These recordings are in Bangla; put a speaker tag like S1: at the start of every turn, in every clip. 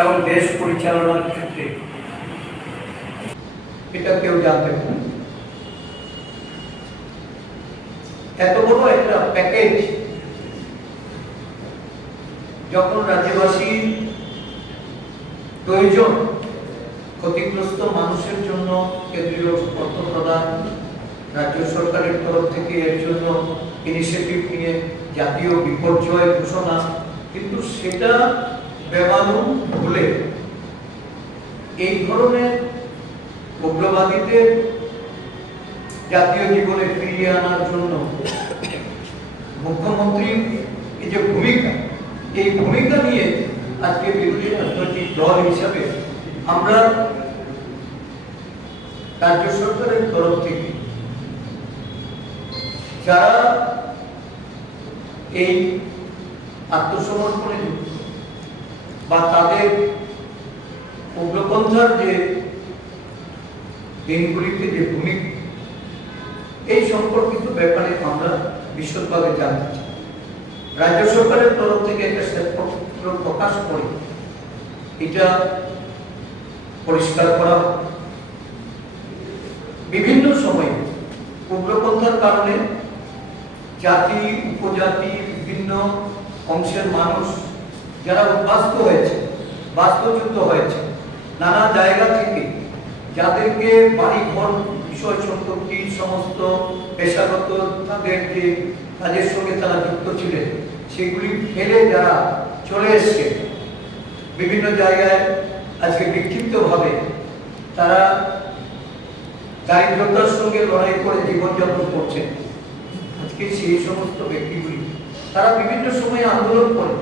S1: এবং দেশ পরিচালনার ক্ষেত্রে। এটা কেউ জানতে এত বড় একটা প্যাকেজ যখন রাজ্যবাসী প্রয়োজন ক্ষতিগ্রস্ত মানুষের জন্য কেন্দ্রীয় অর্থ প্রদান, রাজ্য সরকারের তরফ থেকে এর জন্য ইনিশিয়েটিভ নিয়ে জাতীয় বিপর্যয় ঘোষণা, কিন্তু সেটা বেমানুম ভুলে এই ধরনের উগ্রবাদীদের জাতীয় জীবনে ফিরিয়ে আনার জন্য মুখ্যমন্ত্রীর এই যে ভূমিকা, এই ভূমিকা নিয়ে আজকে বিরোধী রাজনৈতিক দল হিসাবে আমরা রাজ্য সরকারের তরফ থেকে যারা এই আত্মসমর্পণে যুক্ত বা তাদের উগ্রপন্থার যে দিনগুলিতে যে ভূমিকা এই সম্পর্কিত ব্যাপারে আমরা বিশদভাবে জানতে চাই। রাজ্য সরকারের তরফ থেকে একটা প্রকাশ করে এটা পরিষ্কার করা বিভিন্ন সময়ে উগ্রপন্থার কারণে জাতি, উপজাতি, বিভিন্ন অংশের মানুষ যারা উদ্বাস্ত হয়েছে, বাস্তুচ্যুত হয়েছে, নানা জায়গা থেকে যাদেরকে বাড়ি ঘর বিষয় সম্পত্তি, সমস্ত পেশাগত তাদের কাজের সঙ্গে তারা যুক্ত ছিলেন, সেগুলি ফেলে যারা চলে এসছে বিভিন্ন জায়গায় আজকে বিক্ষিপ্তভাবে তারা দারিদ্রতার সঙ্গে লড়াই করে জীবনযাপন করছেন। আজকে সেই সমস্ত ব্যক্তিগুলি, তারা বিভিন্ন সময়ে আন্দোলন করে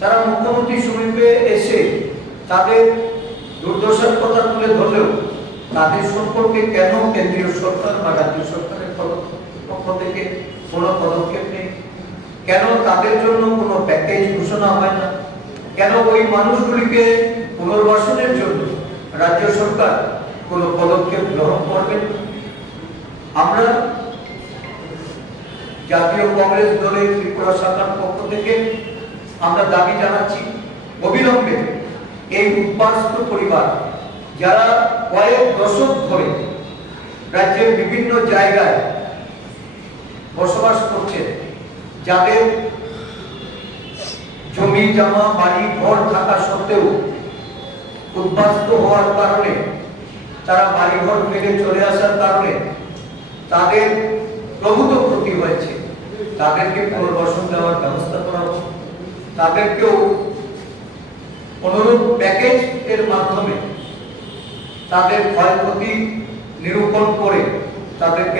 S1: তারা মুখ্যমন্ত্রী সমীপে এসে তাদের দুর্দশার কথা তুলে ধরলেও তাদের সম্পর্কে কেন কেন্দ্রীয় সরকার বা রাজ্য সরকারের পক্ষ থেকে কোনো পদক্ষেপ নেই? কেন তাদের জন্য কোনো প্যাকেজ ঘোষণা হয় না? কেন ওই মানুষগুলিকে পুনর্বাসনের জন্য রাজ্য সরকার কোনো পদক্ষেপ গ্রহণ করবেন আমরা জাতীয় কংগ্রেস দলের ত্রিপুরা শাখার পক্ষ থেকে আমরা দাবি জানাচ্ছি অবিলম্বে এই উদ্বাস্ত পরিবার যারা কয়েক দশক ধরে রাজ্যের বিভিন্ন জায়গায় বসবাস করছেন যাদের জমি, জমা, বাড়ি, ঘর থাকা সত্ত্বেও উদ্বাস্ত হওয়ার কারণে, তারা বাড়িঘর ফেলে চলে আসার কারণে তাদের প্রভূত ক্ষতি হয়েছে। তাদেরকে পুনর্বাসন তাদেরকেও অনুরূপ প্যাকেজ এর মাধ্যমে তাদের ক্ষয়ক্ষতি নিরূপণ করে তাদেরকে